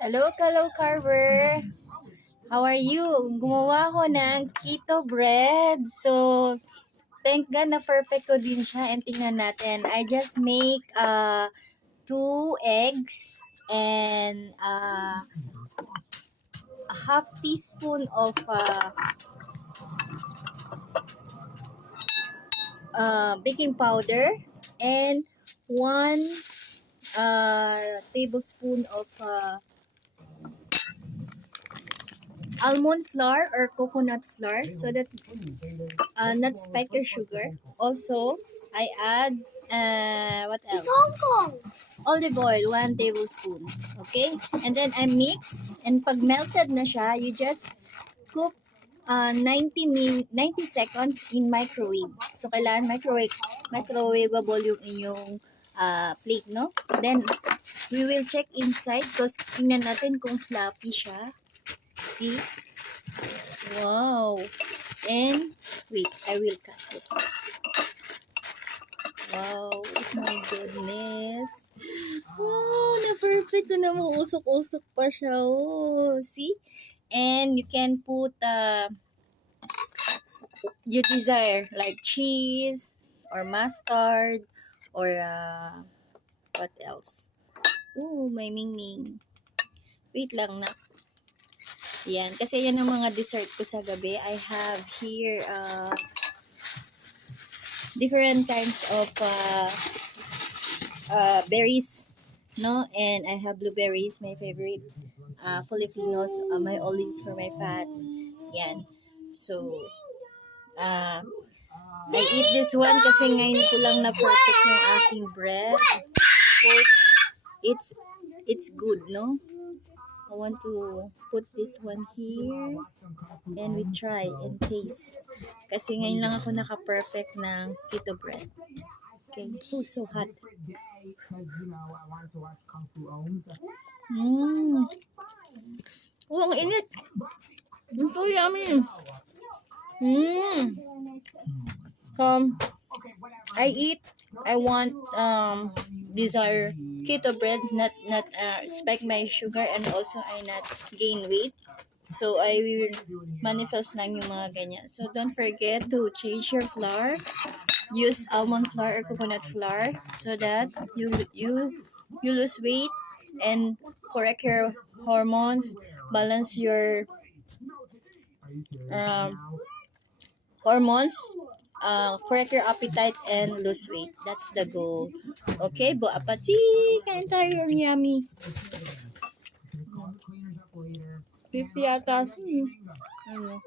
Hello, Carver. How are you? Gumawa ko ng keto bread. So, thank God na perfect ko din siya. And tingnan natin. I just make 2 eggs and a half teaspoon of baking powder and 1 tablespoon of almond flour or coconut flour so that not spike your sugar. Also, I add what else? Olive oil, 1 tablespoon. Okay? And then I mix. And pag melted na siya, you just cook 90 seconds in microwave. So, kailangan microwavable yung inyong plate, no? Then, we will check inside because tingnan natin kung floppy siya. See? Wow. And, wait, I will cut it. Wow, my goodness. Wow, na-perfect na usok-usok pa siya. Oh, see? And you can put, you desire, like cheese, or mustard, or, what else? Oh, may mingming. Wait lang na. Yan, kasi yan ang mga dessert ko sa gabi. I have here, different kinds of, berries, no? And I have blueberries, my favorite. Filipinos, my olives for my fats. Yan. So, I eat this one kasi ngayon ko lang na perfect yung aking bread. Hope it's good, no? I want to put this one here and we try and taste. Kasi ngayon lang ako naka-perfect ng keto bread. Okay. Oh, so hot. Oh, ang init. It's so yummy. I want desire keto bread, not spike my sugar, and also I not gain weight. So I will manifest lang yung mga ganyan. So don't forget to change your flour. Use almond flour or coconut flour so that you lose weight and correct your hormones, balance your hormones, correct your appetite, and lose weight. That's the goal. Okay, bo apati, kain tayo ng yummy. Beef yata. Ano?